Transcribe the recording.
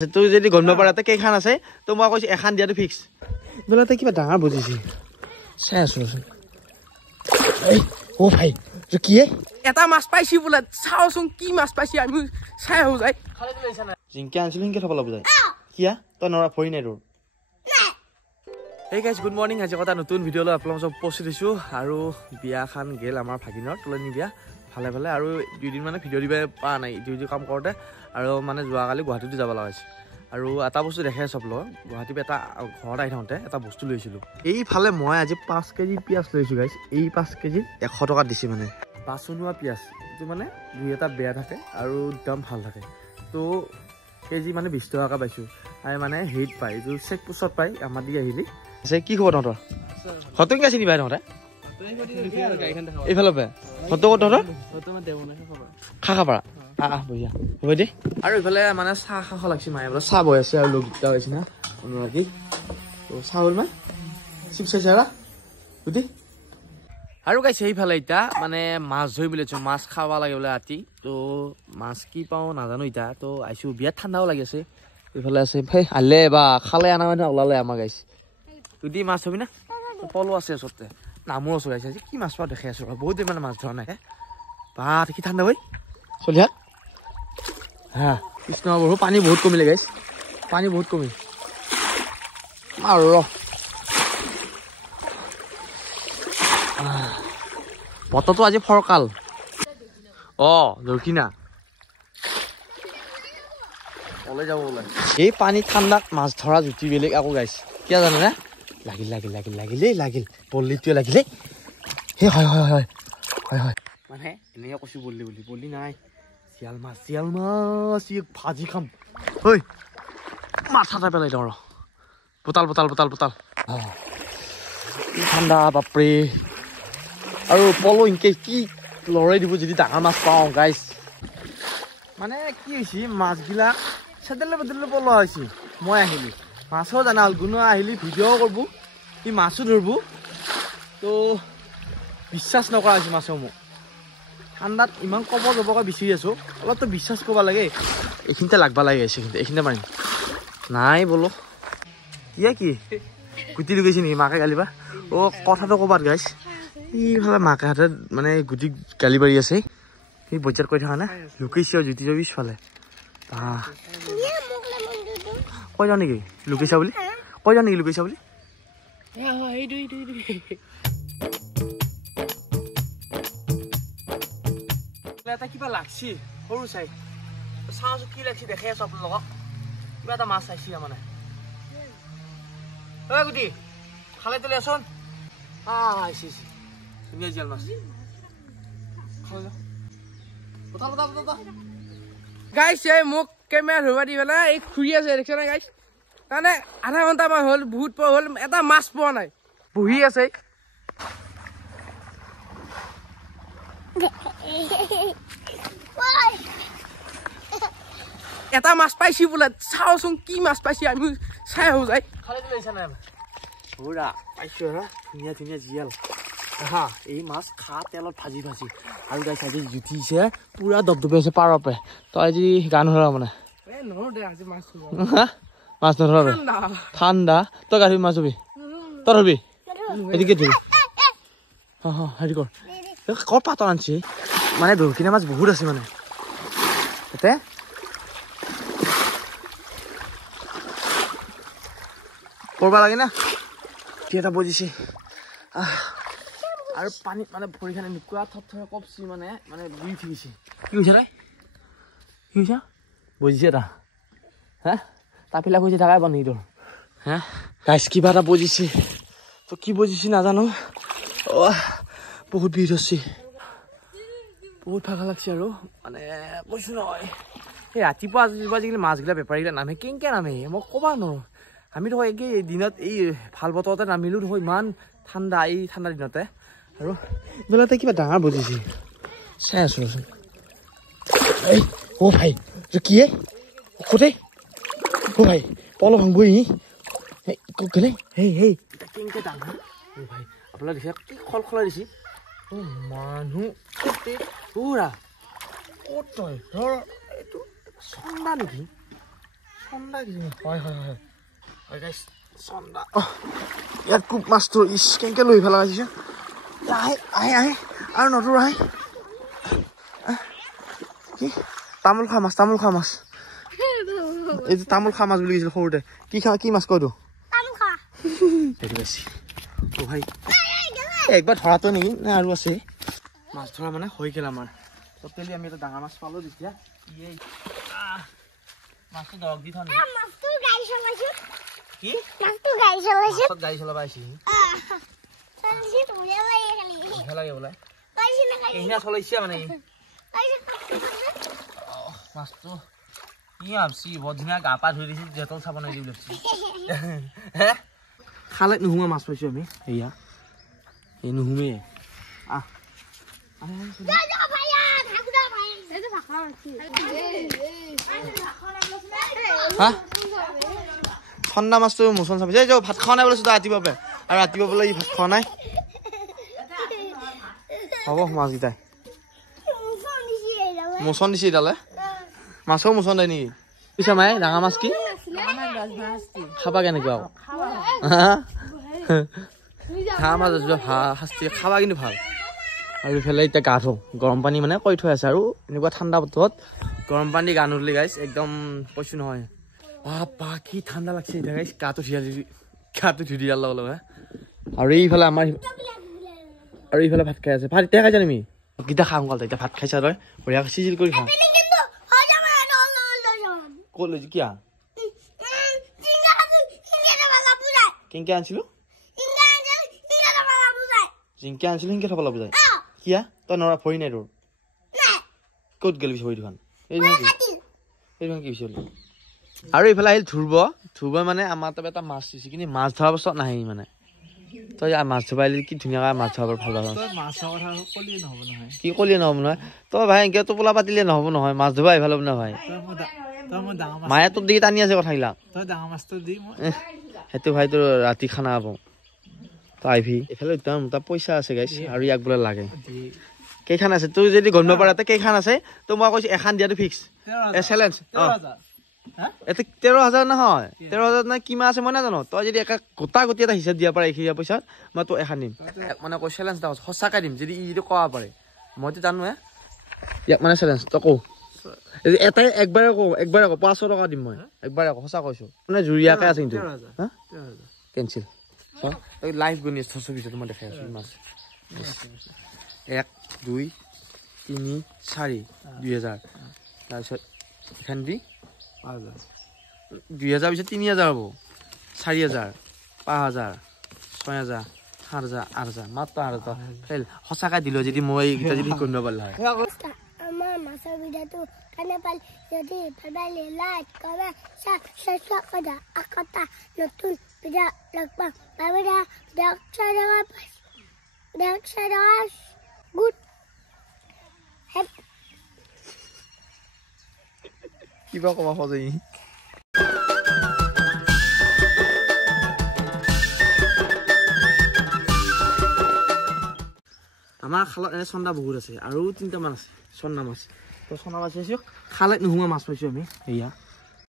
তুই যদি গম নাপাৰা তে কেইখান আছে তো মই কৈছো এখন দিয়াটো ফিক্স বেলাতে কিবা ডাঙৰ বুজিছি চাই আছো এই ও ভাই কি এটা মাছ পাইছি বোলে চাওচোন কি মাছ পাইছি আমি চাই আহো যাই জিংকে আনছিল হিংকে থব লাগব যায় কিয়া তই নৰা ফৰি নাই তোৰ Hey guys, good morning. আজি কথা নতুন ভিডিও লৈ আপোনালোকক সব পোষ্ট দিছো আৰু বিয়াখান গেল আমাৰ ভাগিনৰ তুলনি বিয়া ভালে ভালে আৰু দুদিন মানে ভিডিও দিবা পা নাই ডিউটি কাম কৰতে আৰু মানে যোৱাকালি গুৱাহাটীত যাব লাগাইছে আৰু এটা বস্তু দেখাই সব ল গুৱাহাটীত এটা ঘৰত আহি থাকোঁতে এটা বস্তু লৈছিলো এইফালে মই আজি 5 কেজি পিয়াজ লৈছো গাইছ এই 5 কেজি 100 টকা দিছি মানে বাচনুৱা পিয়াজ এইটো মানে দুই এটা বেয়া থাকে আৰু দাম ভাল থাকে তো কেজি মানে 20 টকা পাইছো আই মানে হেড পাই এইটো চেক পোছত পাই আমাৰ দি আহিলি আছে কি খবৰ তহঁতৰ হতং কি চিনি পাই তহঁতে এইফালে পাই হত কত তহঁতৰ খা খাপাৰা বঢ়িয়া হ'ব দে আৰু এইফালে মানে চাহ খাখ লাগছি মায়ে বোলে চাহ বৈ আছে আৰু লগিতা হৈছে না অনুৰাগী তো চাহ হ'ল মাই চিপছে চাৰা বুদ্ধি আৰু গাইছে এইফালে এতিয়া মানে মাছ ধৰি বুলিছো মাছ খাব লাগে বোলে ৰাতি তো মাছ কি পাওঁ নাজানো এতিয়া তো আইছো বিয়াত ঠাণ্ডাও লাগি আছে এইফালে আছে ভাই আলে বা খালে আনা মানে ওলালে আমাৰ গাইছে তুই মাছ হবি না পলো আছে ওচৰতে নামো ওচৰ আছে কি মাছ পাওঁ দেখাই আছো বহুত দিন মানে মাছ ধৰা নাই বা কি ঠাণ্ডা হৈ চলি হাত হা কৃষ্ণ বহু পানী বহুত কমিলে গাইছ পানী বহুত কমিল আৰু বতৰটো আজি ফৰকাল দৰকিনা ওলাই যাব ওলাই এই পানী ঠাণ্ডাত মাছ ধৰা জুতি বেলেগ আকৌ গাইছ কিয় জানো না লাগিল পল্লিটোৱে লাগিলে হে হয় মানে এনেকে কৈছো বল্লি নাই শিয়াল মাছ ভাজি খাম ঐ মাথা এটা পেলাই দিওঁ ৰ পোতাল ঠাণ্ডা বাপৰে আৰু পলো ইনকে কি লৰাই দিব যদি ডাঙৰ মাছ পাওঁ গাইছ মানে কি হৈছে মাছবিলাক চেদেলে বদলে পলোৱা হৈছে মই আহিলি মাছো জানা হ'ল গুণ আহিলি ভিডিঅ' কৰিব সি মাছো ধৰিব তো বিশ্বাস নকৰা হৈছে মাছো মোক ঠাণ্ডাত ইমান কব জবকৈ বিচাৰি আছো অলপতো বিশ্বাস কৰিব লাগে এইখিনিতে লাগবা লাগে এইখিনিতে মাৰিম নাই বোলো কি গুটি লুকাইছে নেকি মাকে গালিবা কথাটো ক'বাত গাইছ ইফালে মাকে হাতে মানে গুটি গালি পাৰি আছে সি বজাৰ কৰি থকা না লুকাইছে আৰু জুতি যাবি ফালে কৈ যাওঁ নেকি লুকাইছা বুলি এটা কিবা লাগছি সৰু চাই চাওঁচো কি লাগছি দেখাই আছো আপোনালোকক কিবা এটা মাছ চাইছি মানে গুটি খালে তুলি আছোন ধুনীয়া জিয়াল মাছ গাইছ মোক কেমেৰা ধৰিব দি পেলাই এই খুৰি আছে দেখিছ নাই গাইছ তাৰমানে আধা ঘণ্টামান হ'ল বহুত পোৱা হ'ল এটা মাছ পোৱা নাই বহি আছে এটা মাছ পাইছি বোলে চাওচোন কি মাছ পাইছি আমি চাই আহো যাই খালে তুলিছা নাই পুৰা পাইছো আৰু ধুনীয়া জিয়াল এই মাছ খা তেলত ভাজি আৰু গাইছ আজি জুঠিছে পুৰা দবদবে আছে পাৰপে তই আজি গান ধৰা মানে মাছ নধৰা ঠাণ্ডা তই গাড়ী মাছ হবি তই ধৰবি এদিকে ধৰি হেৰি কৰ পাতৰ আনছি মানে দৰকিনা মাছ বহুত আছে মানে তাতে কৰবা লাগে না কি এটা বুজিছে আৰু পানী মানে ভৰিখানে নুকুৰা থপথপে কপছি মানে বুই উঠিছে কি কৈছে তাই কি কৈছা বুজিছে এটা তাপিলা কৈছে থাকাই বন্ধ তোৰ গাইছ কিবা এটা বুজিছে তো কি বুজিছে নাজানো বহুত ভিৰ হৈছে বহুত ভাগা লাগছে আৰু মানে কৈছো নহয় সেই ৰাতিপুৱা আজিকালি মাছগিলা বেপাৰীগিলা নামে কেংকে নামে মই ক'বা নোৱাৰো আমি দেখোন একে দিনত এই ভাল বতৰতে নামিলো দেখোন ইমান ঠাণ্ডা এই ঠাণ্ডা দিনতে আৰু বেলাতে কিবা ডাঙৰ বুজিছে চাই আছো এই ভাই কি কোথায় ভাই পলো ভাঙবই গেলে কেংকে ডাঙৰ ভাই আপোনাৰ দেখি কি খলখলাই দিছে মানুহ পুৰা ক'ত তই এইটো চন্দা নেকি চন্দা কি হয় হয় হয় হয় গাইছ চন্দা ইয়াত খুব মাছটো ইচ কেনেকৈ লৈ পেলাই আহিছে আহে আহে আহে আৰু নতুন আহে কি তামোল খোৱা মাছ এই যে তামোল খোৱা মাছ বুলি কৈছিল সৰুতে কি মাছ কয়তো অ ভাই একবাৰ ধৰাটো নেকি নে আৰু আছে মাছ ধৰা মানে হৈ গ'ল আমাৰ টোটেলি আমি এটা ডাঙৰ মাছ পালোঁ তেতিয়া মাছটো দৰক দি থোৱা কি মাছটো গাড়ী চলাব আহিছে লাগে বোলে এইখিনিয়া চলাইছে মানে মাছটো কি ভাবছি বৰ ধুনীয়া গা পা ধুই দিছে জেতল চাব নাই বুলি ভাবছি খালে নোহোৱা মাছ পাইছোঁ আমি সেয়া এই নুহুমে ঠাণ্ডা মাছটো মোচন চাপিছে এই ভাত খোৱা নাই বোলে ৰাতিপুৱা পাই আৰু ৰাতিপুৱা বোলে ই ভাত খোৱা নাই হ'ব মাছকেইটাই মোচন দিছে এডালে মাছও মোচন দিয়ে নেকি পিছে মায়ে ডাঙৰ মাছ কি খাবা কেনেকুৱা হাঁহ মাছ শাস্তি খাবা কিন্তু ভাল আৰু ইফালে এতিয়া গা ধুওঁ গৰম পানী মানে কৈ থৈ আছে আৰু এনেকুৱা ঠাণ্ডা বতৰত গৰম পানী গা নুধলি গাইছ একদম কৈছোঁ নহয় বাপা কি ঠাণ্ডা লাগছে এতিয়া গাইছ গাটো ধুই দিয়াৰ লগে লগে আৰু এইফালে ভাত খাই আছে ভাত এতিয়া খাইছা তুমি গীতা খাওঁ কাল এতিয়া ভাত খাইছা তই বঢ়িয়াকৈ চিজিল কৰি খাওঁ ক'ত লৈছো কিয়া কেনেকৈ আনিছিলোঁ জিংকে আনিছিলোঁ সেনেকৈ থ'ব লাগিব যায় কিয়া তই নৰা ভৰি নাই তোৰ ক'ত গেলি ভৰি দুখন এই কি পিছলি আৰু এইফালে আহিল ধুব মানে আমাৰ তাত এটা মাছ দিছে কিন্তু মাছ ধৰাৰ পাছত নাহে মানে তই মাছ ধৰিব আহিলে কি ধুনীয়াকৈ মাছ ধৰাব ভাল ভাল কি কলিয়ে নহ'ব নহয় তই ভাই এনেকৈ টোপোলা পাতিলে নহ'ব নহয় মাছ ধৰিব আহিব লাগিব নহয় ভাই মায়ে তোৰ দেখি টানি আছে কথাবিলাক সেইটো ভাই তোৰ ৰাতি খানা পাওঁ তই আহিবি এইফালে একদম তাৰ পইচা আছে গাইছ আৰু ইয়াক বোলে লাগে কেইখান আছে তোৰ যদি গম নাপাৰা কেইখান আছে তো মই কৈছোঁ এখন দিয়াটো ফিক্স চেলেঞ্জ এটা 13,000 নহয় 13,000 নাই কিমান আছে মই নাজানো তই যদি গোটা এটা হিচাপ দিয়া পাৰে এইখিনি পইচাত মই তোৰ এখন দিম মানে কৈ চেলেঞ্জ এটা সঁচাকৈ দিম যদি ই যদি ক'ব পাৰে মইতো জানো ইয়াক মানে চেলেঞ্জ তই কওঁ এটাই একবাৰে কওঁ 500 টকা দিম মই একবাৰে কওঁ সঁচা কৈছোঁ মানে জুৰীয়াকৈ আছে কিন্তু কেঞ্চেল লাইভ গুণি থৈছোঁ পিছত মই দেখাই আছোঁ মাছ 1 2 3 4 2000 তাৰপিছত এইখন দি 2000 পিছত 3000 হ'ব 4000 5000 6000 7000 8000 মাত্ৰ 8000 ফেল সঁচাকৈ দিলোঁ যদি মই এইকেইটা যদি কৰিব পাৰিলোঁ হয় আমাৰ মাছৰ ভিডিঅ'টো কেনে পালে যদি ভালে লাইক কমেণ্ট সাবস্ক্ৰাইব কৰা আকতা নতুন ভিডিঅ' লগ পাম বাই গুড কিবা ক'ব খোজে আমাৰ খালত এনে চন্দা বহুত আছে আৰু 3টামান আছে চন্দা মাছ তো চন্দা মাছ পাইছোঁ খালত নোহোৱা মাছ পাইছোঁ আমি সেয়া